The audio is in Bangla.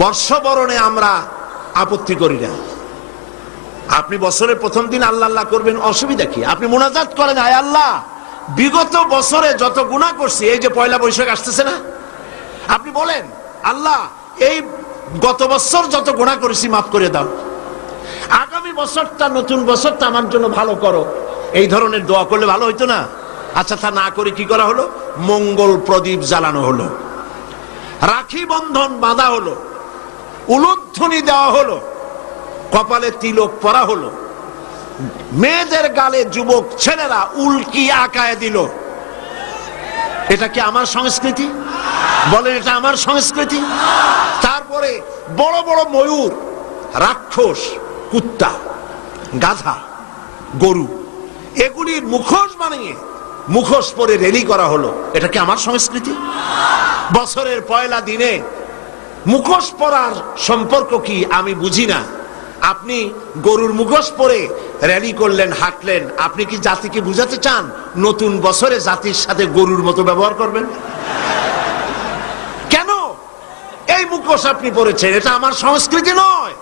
বর্ষবরণে আমরা আপত্তি করি না। আপনি বছরের প্রথম দিন আল্লাহ আল্লাহ করবেন, অসুবিধা কি? আপনি মুনাজাত করেন, আয় আল্লাহ বিগত বছরে যত গুনাহ করছি, এই যে পয়লা বৈশাখ আসতেছে না, আপনি বলেন আল্লাহ এই গত বছর যত গুনাহ করেছি মাফ করে দাও, আগামী বছরটা নতুন বছরটা আমার জন্য ভালো করো। এই ধরনের দোয়া করলে ভালো হইতো না? আচ্ছা, তা না করে কি করা হলো? মঙ্গল প্রদীপ জ্বালানো হলো, রাখি বন্ধন বাঁধা হলো, উলুধ্বনি দেওয়া হলো, কপালে তিলক পরা হলো, মেয়েদের গালে যুবক ছেলেরা উল্কি আঁকায় দিল। এটা কি আমার সংস্কৃতি? বলেন, এটা আমার সংস্কৃতি? তারপরে বড় বড় ময়ূর, রাক্ষস, কুত্তা, গাধা, গরু, এগুলির মুখোশ বানিয়ে মুখোশ পরে রেলি করা হলো। এটা কি আমার সংস্কৃতি? বছরের পয়লা দিনে মুখোশ পরার সম্পর্ক কি আমি বুঝি না। আপনি গরুর মুখোশ পরে র্যালি করলেন, হাঁটলেন, আপনি কি জাতিকে বুঝাতে চান নতুন বছরে জাতির সাথে গরুর মতো ব্যবহার করবেন? কেন এই মুখোশ আপনি পরেছেন? এটা আমার সংস্কৃতি নয়।